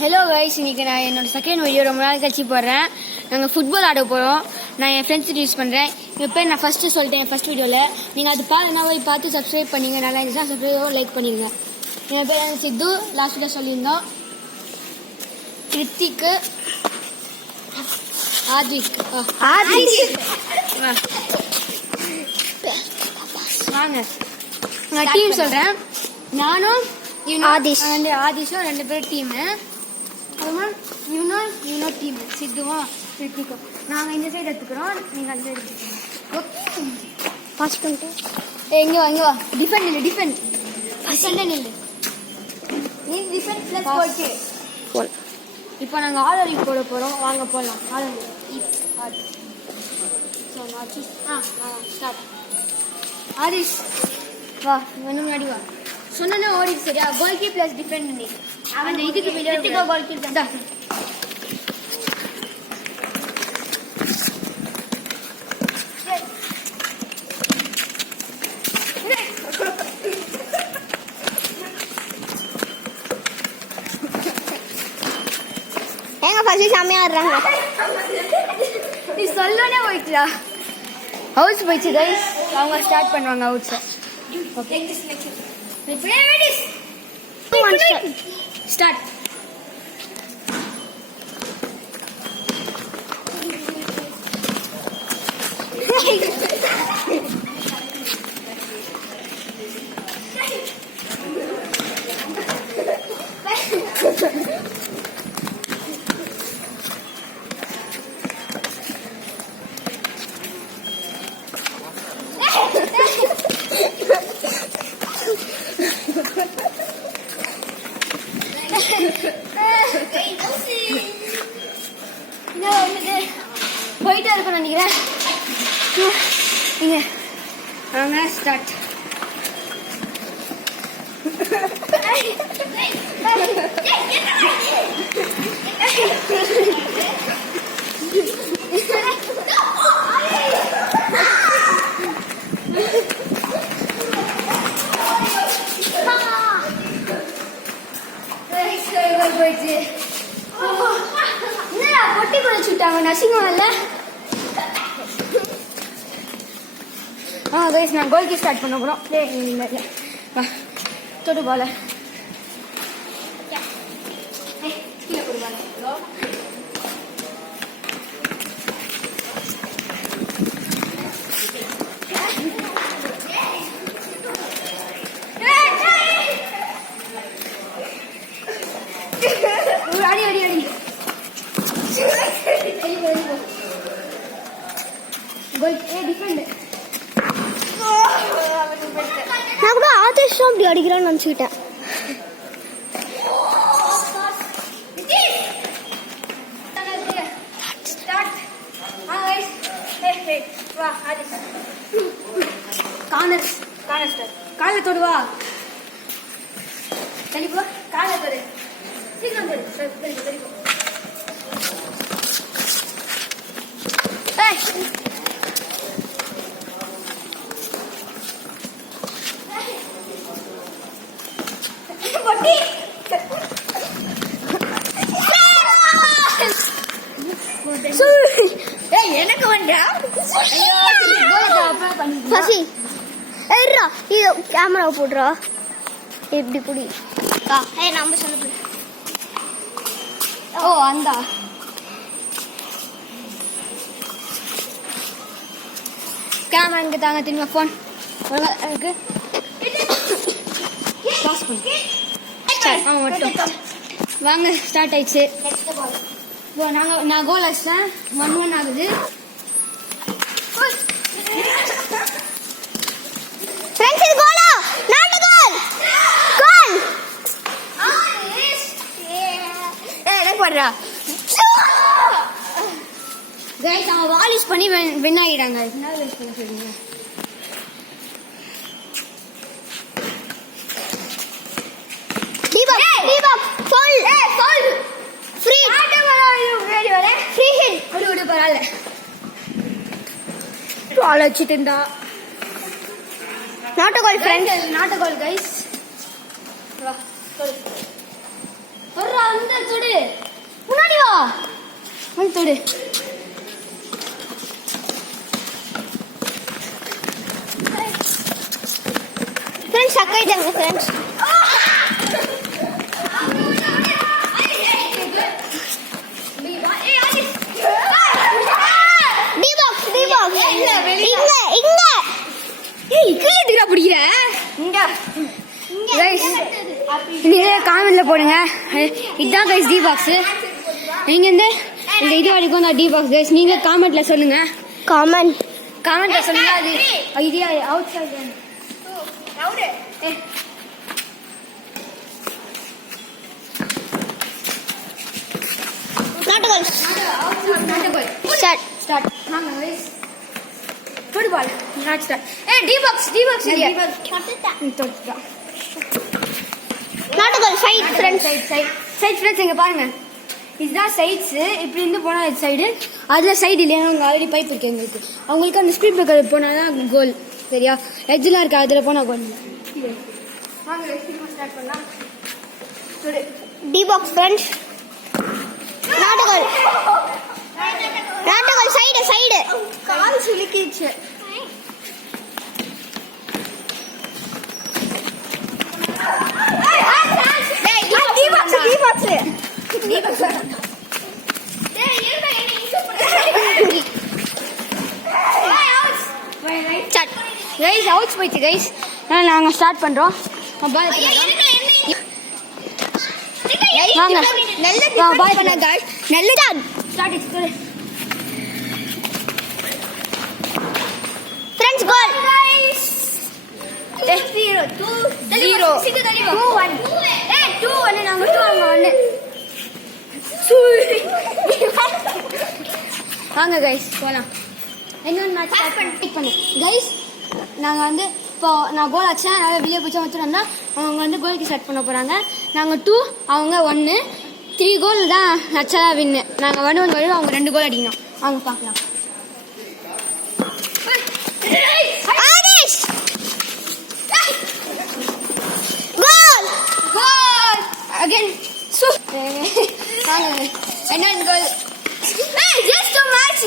Hello guys, இன்னைக்கு நான் என்னோட செகண்ட் வீடியோ ரொம்ப நாள் கழிச்சு போடுறேன். நாங்கள் ஃபுட்பால் ஆட போகிறோம். நான் என் ஃப்ரெண்ட்ஸ் யூஸ் பண்ணுறேன். என் பேர் நான் ஃபஸ்ட்டு சொல்லிட்டேன் என் ஃபஸ்ட் வீடியோவில். நீங்கள் அது பாருங்க, போய் பார்த்து சப்ஸ்கிரைப் பண்ணிங்க. நல்லா இருந்துச்சுன்னா சப்ஸ்கிரைப் லைக் பண்ணிடுங்க. என் பேர் சித்து, லாஸ்ட் வீடியோ சொல்லியிருந்தோம். கிருத்திக்கு, ஆதிக் வாங்க நான் டீம் சொல்கிறேன். நானும் ஆதிஷும் 2 பேர் டீமு. அதுமா இவனோ டீமு சித்துவும் கிருத்திக்கும். நாங்கள் இந்த சைடு எடுத்துக்கிறோம், நீங்கள் அந்த சைடு எடுத்துக்கிறோம். பாஸ் பண்ணிட்டு இங்கே வா. டிஃபெண்ட் நில்லு. நீ டிஃபெண்ட் ப்ளஸ் போச்சு. இப்போ நாங்கள் ஆர்டரிங் போட போகிறோம். வாங்க போகலாம். ஸ்டார்ட். ஆதிஷ் வா, வேணும் முன்னாடி வா. சொன்னா ஓடி சரியா? கோல் கீப் பிளஸ் டிஃபெண்ட் பண்ணி அந்த இதுக்கு வெளியே கோல் கீப் தான். எங்க ஃபர்ஸ்ட் சாமியா ஆடுறாங்க. நீ சொல்லனே போயிட்டா. ஹவுஸ் போயிடுச்சு கைஸ். அவங்க ஸ்டார்ட் பண்ணுவாங்க ஹவுஸ். Okay start. போயிட்டே இருக்கும் நினைக்கிறேன். ஸ்டார்ட். போயிடுச்சு. என்னடா பொட்டி குளிச்சுட்டாங்க, நசிங்கம் இல்ல. கைஸ், நான் கோல்கி ஸ்டார்ட் பண்ண போகிறோம். இல்லை வா, தொட்டு போல கீழே கொடுப்பாங்க. அடி நான் கூட ஆதிஷம் அப்படி அடிக்கிறான்னு நினச்சிக்கிட்டேன். காலை தொடுவா. தெளிப்பா, காலை தொடு. சீக்கிரம் தெளிப்போம். எனக்கு வந்தா கேமரா போடுறா. எப்படி புடி நம்ம சொல்ல. ஓ அந்த கேமரா இங்கே தாங்க. திரும்ப ஃபோன் இருக்கு. பாஸ் பண்ணு. மட்டும் வாங்க, ஸ்டார்ட் ஆயிடுச்சு. இப்போ நான் கோல் அடிச்சேன். 1-1 ஆகுது. கைஸ், அவங்க வாலிஷ் பண்ணி வின் ஆகிடாங்க. என்ன வாலிஷ் பண்ண சொல்றீங்க? Not a goal, friends. Not a goal, guys. வந்து தொடு. முன்னாடி வா. வந்து தொடு. ஃப்ரெண்ட்ஸ் சக்காயிட்டாங்க ஃப்ரெண்ட்ஸ். டி பாக்ஸ் இங்க இங்க. ஏய் கீழ எடுடா புடிக்கிற. இங்க. गाइस நீங்க கமெண்ட்ல போடுங்க. இதான் गाइस டி பாக்ஸ். நீங்க இந்த இது வரைக்கும் தான் டி பாக்ஸ் गाइस. நீங்க கமெண்ட்ல சொல்லுங்க. கமெண்ட்ல சொல்லுங்க. அது ஐடியா அவுட் சைடு. ரவுண்ட். நாட்டுகோல். ஸ்டார்ட். வாங்க गाइस. Football start start. ஏய் டி பாக்ஸ் இல்லையா? தொட்டுடா. நாட்டுகோல் சைடு ஃப்ரெண்ட்ஸ். சைட் ஃப்ரெண்ட்ஸ் இங்க பாருங்க. இதுதான் சைட்ஸ். இப்படி இருந்து போனா இது சைடு. அதுல சைடு இல்லையா? அவங்க ஆல்ரெடி பைப் இருக்கு எங்களுக்கு. அவங்களுக்கு அந்த ஸ்பீட் பிரேக்கர் போனாதான் கோல். சரியா? எட்ஜ்லாம் இருக்கு, அதுல போனா கோல். வாங்க ஸ்டார்ட் பண்ணலாம். D box friends. நாட்டுகோல் சைடு. கால் சுளுக்கிச்சு. D box. गाइस அவுட் போயிடுச்சு गाइस. நாங்க ஸ்டார்ட் பண்றோம். பாய் வாங்க. நல்ல பாய் பண்ண गाइस. நல்ல ஸ்டார்ட் ஃப்ரெண்ட்ஸ் கோல். 0 2 1. ஏய் 2 1 நாங்க 2 அங்க 1. வாங்க गाइस போலாம். இன்னொரு மேட்ச் ஸ்டார்ட் பண்ணு गाइस. நாங்க வந்து இப்போ நான் கோல் அடிச்சேன். அதனால வெளியே போய் வச்சுட்டோம்னா அவங்க வந்து கோலுக்கு ஸ்டார்ட் பண்ண போறாங்க. நாங்க 2 அவங்க 1. 3 கோல் தான் அச்சா வின்னு. நாங்க 1 வரும். அவங்க 2 கோல் அடிக்கணும். அவங்க பார்க்கலாம். Again, so. Hang on. And then go. Hey, just a match.